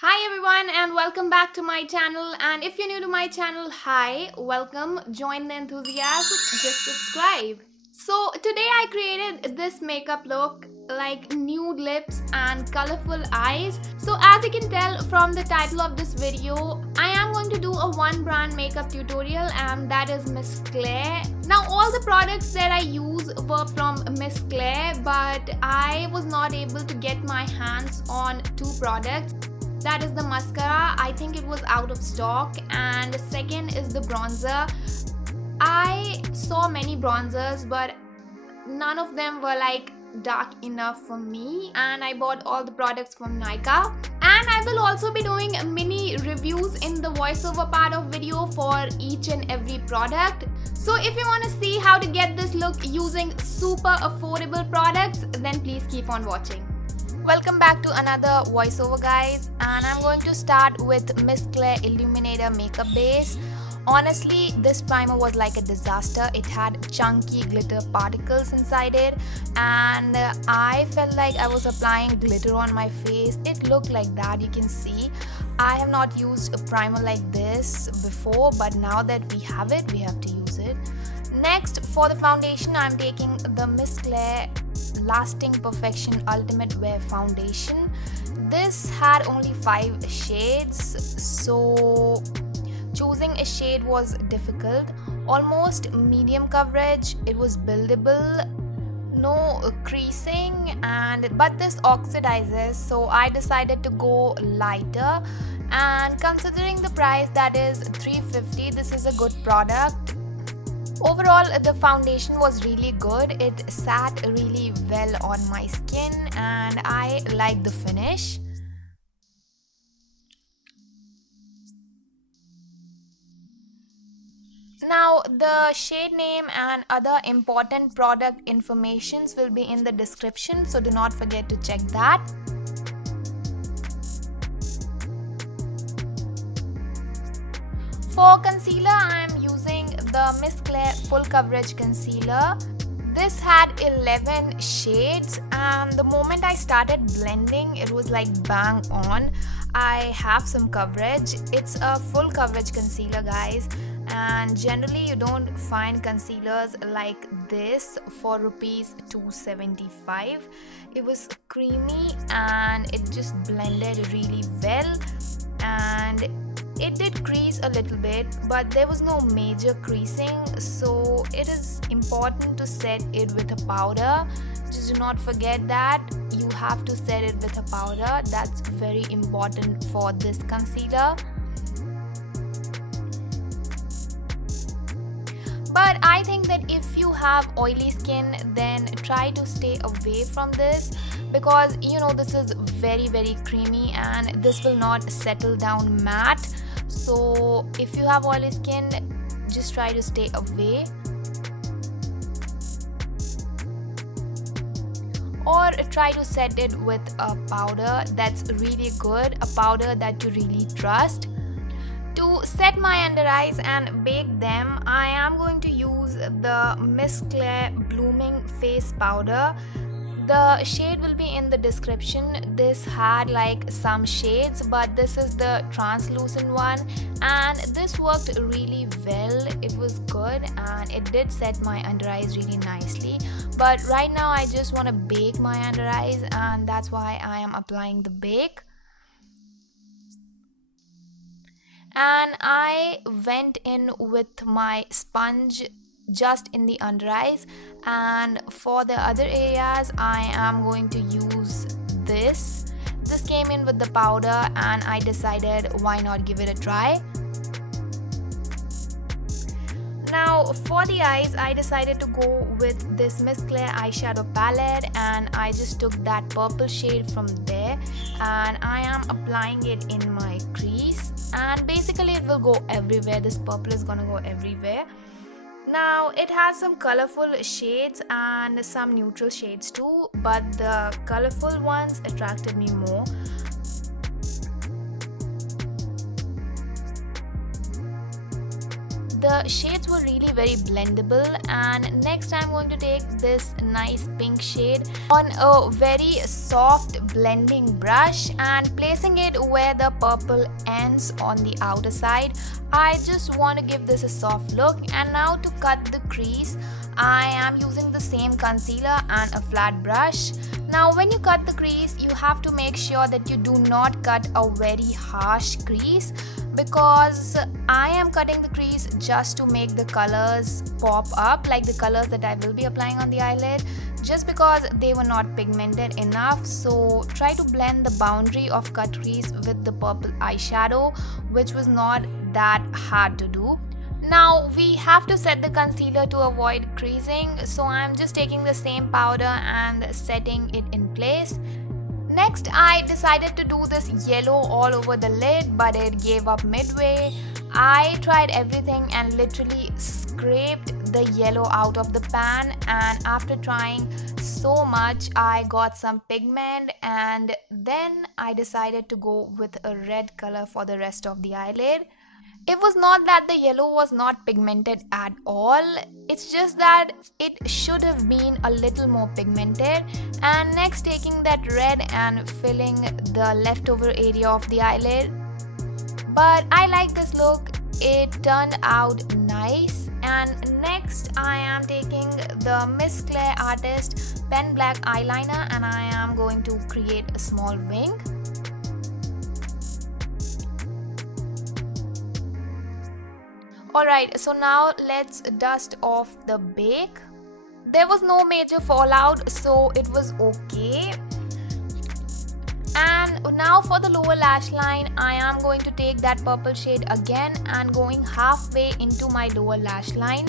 Hi everyone and welcome back to my channel, and if you're new to my channel, hi, welcome, join the enthusiasm, just subscribe. So today I created this makeup look like nude lips and colorful eyes. So as you can tell from the title of this video, I am going to do a one brand makeup tutorial, and that is Miss Claire. Now all the products that I use were from Miss Claire, but I was not able to get my hands on two products. That is the mascara. I think it was out of stock, and the second is the bronzer. I saw many bronzers, but none of them were like dark enough for me, and I bought all the products from Nika. And I will also be doing mini reviews in the voiceover part of video for each and every product. So if you want to see how to get this look using super affordable products, then please keep on watching. Welcome back to another voiceover, guys, and I'm going to start with Miss Claire Illuminator Makeup Base. Honestly, this primer was like a disaster. It had chunky glitter particles inside it, and I felt like I was applying glitter on my face. It looked like that, you can see. I have not used a primer like this before, but now that we have it, we have to use it. Next, for the foundation, I'm taking the Miss Claire Lasting Perfection Ultimate Wear Foundation. This had only 5 shades, so choosing a shade was difficult. Almost medium coverage, it was buildable, no creasing, but this oxidizes, so I decided to go lighter. And considering the price, that is $350, this is a good product. Overall, the foundation was really good. It sat really well on my skin and I like the finish. Now, the shade name and other important product informations will be in the description, so do not forget to check that. For concealer, I am using the Miss Claire Full Coverage Concealer. This had 11 shades, and the moment I started blending, it was like bang on. I have some coverage. It's a full coverage concealer, guys, and generally you don't find concealers like this for rupees 275. It was creamy and it just blended really well, and it did crease a little bit, but there was no major creasing, so it is important to set it with a powder. Just do not forget that you have to set it with a powder. That's very important for this concealer. But I think that if you have oily skin, then try to stay away from this, because you know this is very creamy and this will not settle down matte. So if you have oily skin, just try to stay away. Or try to set it with a powder that's really good, a powder that you really trust. To set my under eyes and bake them, I am going to use the Miss Claire Blooming Face Powder. The shade will be in the description. This had like some shades, but this is the translucent one, and this worked really well. It was good and it did set my under eyes really nicely. But right now I just want to bake my under eyes, and that's why I am applying the bake. And I went in with my sponge just in the under eyes, and for the other areas I am going to use this. This came in with the powder and I decided why not give it a try. Now for the eyes, I decided to go with this Miss Claire eyeshadow palette, and I just took that purple shade from there and I am applying it in my crease, and basically it will go everywhere. This purple is gonna go everywhere. Now it has some colorful shades and some neutral shades too, but the colorful ones attracted me more. the shades were really very blendable. And next I'm going to take this nice pink shade on a very soft blending brush and placing it where the purple ends on the outer side. I just want to give this a soft look. And now to cut the crease, I am using the same concealer and a flat brush. Now when you cut the crease, you have to make sure that you do not cut a very harsh crease, because I am cutting the crease just to make the colors pop up, like the colors that I will be applying on the eyelid, just because they were not pigmented enough. So try to blend the boundary of cut crease with the purple eyeshadow, which was not that hard to do. Now we have to set the concealer to avoid creasing, so I'm just taking the same powder and setting it in place. Next, I decided to do this yellow all over the lid, but it gave up midway. I tried everything and literally scraped the yellow out of the pan, and after trying so much, I got some pigment, and then I decided to go with a red color for the rest of the eyelid. It was not that the yellow was not pigmented at all, it's just that it should have been a little more pigmented. And next, taking that red and filling the leftover area of the eyelid. But I like this look, it turned out nice. And next I am taking the Miss Claire Artist Pen Black eyeliner and I am going to create a small wing. Alright, so now let's dust off the bake. There was no major fallout, so it was okay. And now for the lower lash line, I am going to take that purple shade again and going halfway into my lower lash line.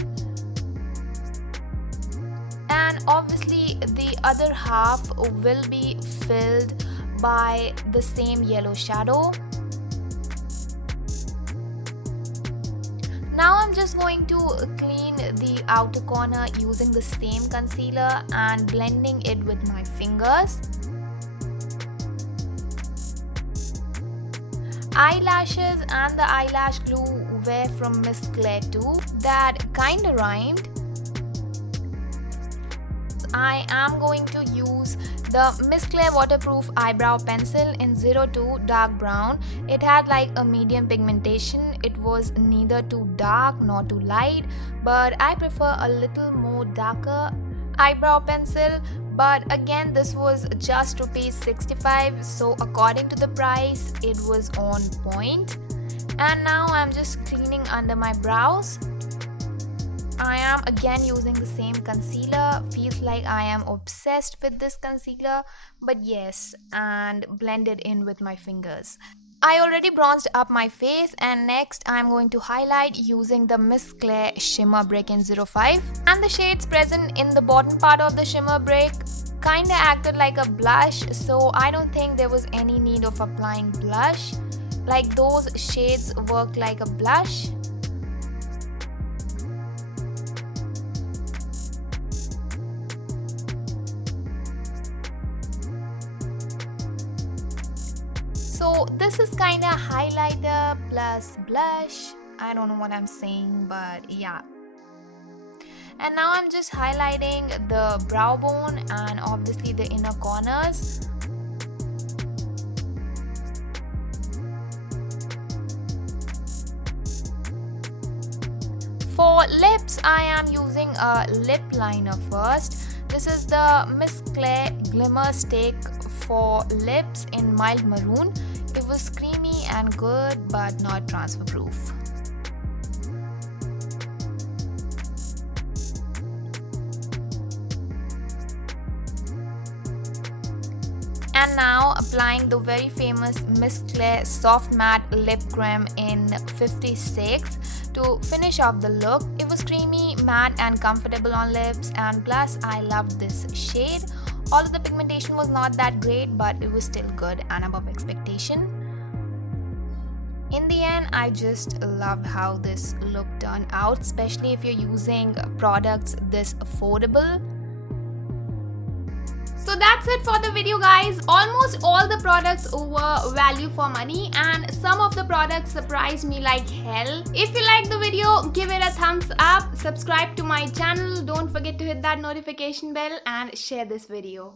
And obviously the other half will be filled by the same yellow shadow. Now I'm just going to clean the outer corner using the same concealer and blending it with my fingers. Eyelashes and the eyelash glue were from Miss Claire too. That kinda rhymed. I am going to use the Miss Claire waterproof eyebrow pencil in 02 dark brown. It had like a medium pigmentation. It was neither too dark nor too light, but I prefer a little more darker eyebrow pencil. But again, this was just ₹65, so according to the price, it was on point. And now I'm just cleaning under my brows. I am again using the same concealer. Feels like I am obsessed with this concealer, but yes, and blend it in with my fingers. I already bronzed up my face, and next I'm going to highlight using the Miss Claire Shimmer Brick in 05. And the shades present in the bottom part of the shimmer brick kinda acted like a blush, so I don't think there was any need of applying blush. Like those shades worked like a blush. So this is kinda highlighter plus blush. I don't know what I'm saying, but yeah. And now I'm just highlighting the brow bone and obviously the inner corners. For lips, I am using a lip liner first. This is the Miss Claire Glimmer Stick for lips in mild maroon. It was creamy and good, but not transfer proof. And now applying the very famous Miss Claire Soft Matte Lip Creme in 56 to finish off the look. It was creamy, matte and comfortable on lips, and plus I loved this shade. Although the pigmentation was not that great, but it was still good and above expectation. In the end, I just loved how this look turned out, especially if you're using products this affordable. So that's it for the video, guys. Almost all the products were value for money, and some of the products surprised me like hell. If you like the video, give it a thumbs up, subscribe to my channel, don't forget to hit that notification bell and share this video.